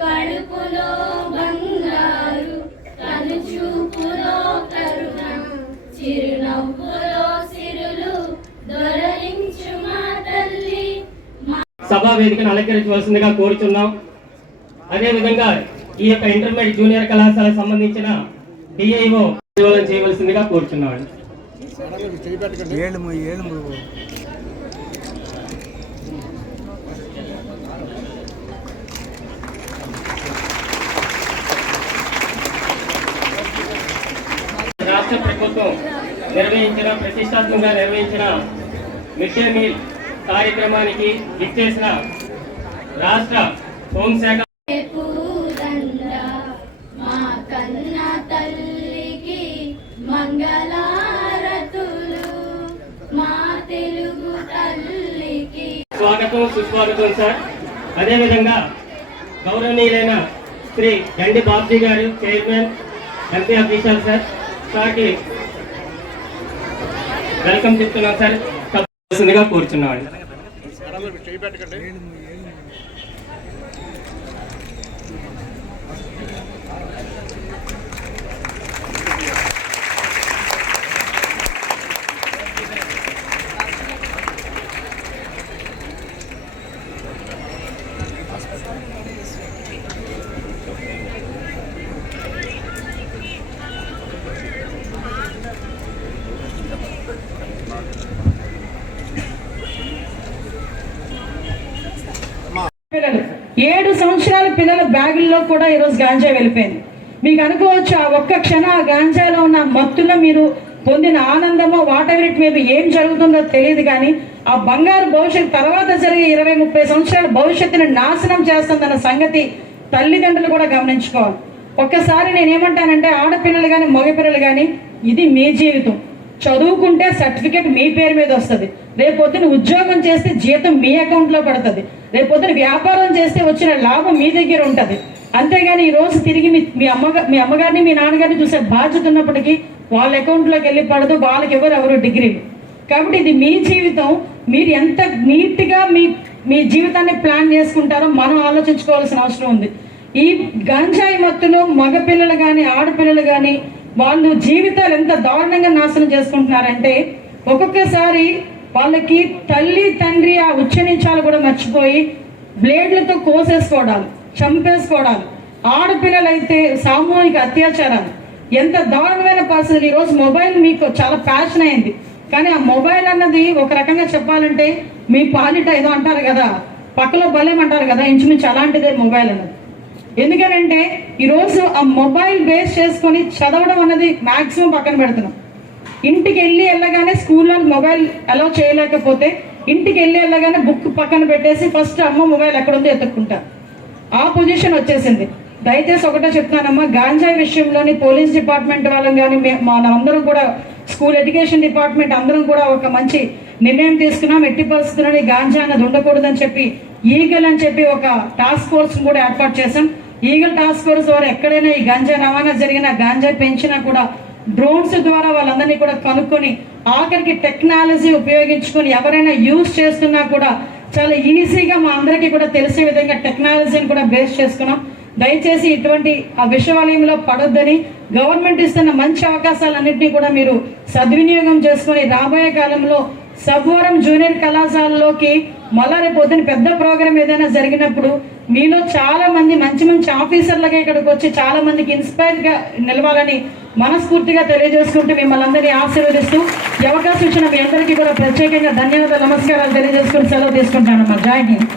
కడుపులో బంగారు కనుచూపులో కరుణ చిరునవ్వులో సిరులు దొరలించు మా తల్లి. సభా వేదికను అలంకరించవలసిందిగా కోరుచున్నాం. అదేవిధంగా ఈ యొక్క ఇంటర్మీడియట్ జూనియర్ కళాశాలకు సంబంధించిన డిఐఓ చేయవలసిందిగా కోరుచున్నాం. రాష్ట్ర ప్రభుత్వం ప్రతిష్టాత్మకంగా నిర్వహించిన మిడ్ డే మీల్ కార్యక్రమానికి విచ్చేసిన రాష్ట్ర హోంశాఖ స్వాగతం సుస్వాగతం సార్. అదేవిధంగా గౌరవనీయులైన శ్రీ గండి బాబ్జీ గారు చైర్మన్ ఎంపీ అఫీషియల్ సార్ సార్కి వెల్కమ్ చెప్తున్నాం సార్. తప్పనిసరిగా కూర్చున్నామండి. పిల్లలు 7 సంవత్సరాల పిల్లల బ్యాగుల్లో కూడా ఈరోజు గాంజా వెళ్ళిపోయింది. మీకు అనుకోవచ్చు ఆ ఒక్క క్షణం ఆ గాంజాలో ఉన్న మత్తులో మీరు పొందిన ఆనందమో వాటెవర్ మీద ఏం జరుగుతుందో తెలియదు, కానీ ఆ బంగారు భవిష్యత్తు తర్వాత జరిగే 20-30 సంవత్సరాల భవిష్యత్తును నాశనం చేస్తుందన్న సంగతి తల్లిదండ్రులు కూడా గమనించుకోవాలి. ఒక్కసారి నేనేమంటానంటే ఆడపిల్లలు కానీ మగపిల్లలు కానీ ఇది మీ జీవితం. చదువుకుంటే సర్టిఫికేట్ మీ పేరు మీద వస్తుంది, రేపొద్దున ఉద్యోగం చేస్తే జీతం మీ అకౌంట్లో పడుతుంది, రేపొద్దున వ్యాపారం చేస్తే వచ్చిన లాభం మీ దగ్గర ఉంటుంది. అంతేగాని ఈరోజు తిరిగి మీ అమ్మగారిని మీ నాన్నగారిని చూసే బాధ్యత ఉన్నప్పటికీ వాళ్ళ అకౌంట్లోకి వెళ్ళి పడదు, వాళ్ళకి ఎవరు డిగ్రీలు. కాబట్టి ఇది మీ జీవితం. మీరు ఎంత నీట్గా మీ జీవితాన్ని ప్లాన్ చేసుకుంటారో మనం ఆలోచించుకోవాల్సిన అవసరం ఉంది. ఈ గంజాయి మత్తులో మగపిల్లలు కానీ ఆడపిల్లలు కానీ వాళ్ళు జీవితాలు ఎంత దారుణంగా నాశనం చేసుకుంటున్నారంటే ఒక్కొక్కసారి వాళ్ళకి తల్లి తండ్రి ఆ ఉచ్చరించాలు కూడా మర్చిపోయి బ్లేడ్లతో కోసేసుకోవడాలు, చంపేసుకోవడాలు, ఆడపిల్లలైతే సామూహిక అత్యాచారాలు, ఎంత దారుణమైన పరిస్థితులు. ఈరోజు మొబైల్ మీకు చాలా ప్యాషన్ అయింది, కానీ ఆ మొబైల్ అన్నది ఒక రకంగా చెప్పాలంటే మీ పాలిట ఏదో అంటారు కదా, పక్కలో బలేమంటారు కదా, ఇంచుమించు అలాంటిదే మొబైల్ అన్నది. ఎందుకనంటే ఈరోజు ఆ మొబైల్ బేస్ చేసుకొని చదవడం అన్నది మ్యాక్సిమం పక్కన పెడుతున్నాం. ఇంటికి వెళ్ళగానే స్కూల్లో మొబైల్ అలౌ చేయలేకపోతే ఇంటికి వెళ్ళగానే బుక్ పక్కన పెట్టేసి ఫస్ట్ అమ్మ మొబైల్ ఎక్కడుందో ఎత్తుక్కుంటారు. ఆ పొజిషన్ వచ్చేసింది. దయచేసి ఒకటే చెప్తున్నానమ్మా, గాంజాయి విషయంలోని పోలీస్ డిపార్ట్మెంట్ వాళ్ళం కానీ అందరం కూడా స్కూల్ ఎడ్యుకేషన్ డిపార్ట్మెంట్ అందరం కూడా ఒక మంచి నిర్ణయం తీసుకున్నాం. ఎట్టి పరిస్థితుల్లో గాంజా అన్నది ఉండకూడదని చెప్పి ఈగల్ అని చెప్పి ఒక టాస్క్ ఫోర్స్ కూడా ఏర్పాటు చేశాం. ఈగల్ టాస్క్ ఫోర్స్ ద్వారా ఎక్కడైనా ఈ గాంజా రవాణా జరిగినా, గాంజా పెంచినా కూడా డ్రోన్స్ ద్వారా వాళ్ళందరినీ కూడా కనుక్కొని ఆఖరికి టెక్నాలజీ ఉపయోగించుకొని ఎవరైనా యూజ్ చేస్తున్నా కూడా చాలా ఈజీగా మా అందరికీ కూడా తెలిసే విధంగా టెక్నాలజీని కూడా బేస్ చేసుకున్నాం. దయచేసి ఇటువంటి ఆ విషవలయంలో పడొద్దని, గవర్నమెంట్ ఇస్తున్న మంచి అవకాశాలన్నింటినీ కూడా మీరు సద్వినియోగం చేసుకొని రాబోయే కాలంలో సబ్బవరం జూనియర్ కళాశాలలోకి మళ్ళా రేపు పొద్దున పెద్ద ప్రోగ్రాం ఏదైనా జరిగినప్పుడు మీలో చాలా మంది మంచి మంచి ఆఫీసర్లుగా ఇక్కడికి వచ్చి చాలా మందికి ఇన్స్పైర్గా నిలవాలని మనస్ఫూర్తిగా తెలియజేసుకుంటూ మిమ్మల్ని అందరినీ ఆశీర్వదిస్తూ ఈ అవకాశం ఇచ్చిన మీ అందరికీ కూడా ప్రత్యేకంగా ధన్యవాదాలు, నమస్కారాలు తెలియజేసుకుని సెలవు తీసుకుంటానమ్మా. జై హింద్.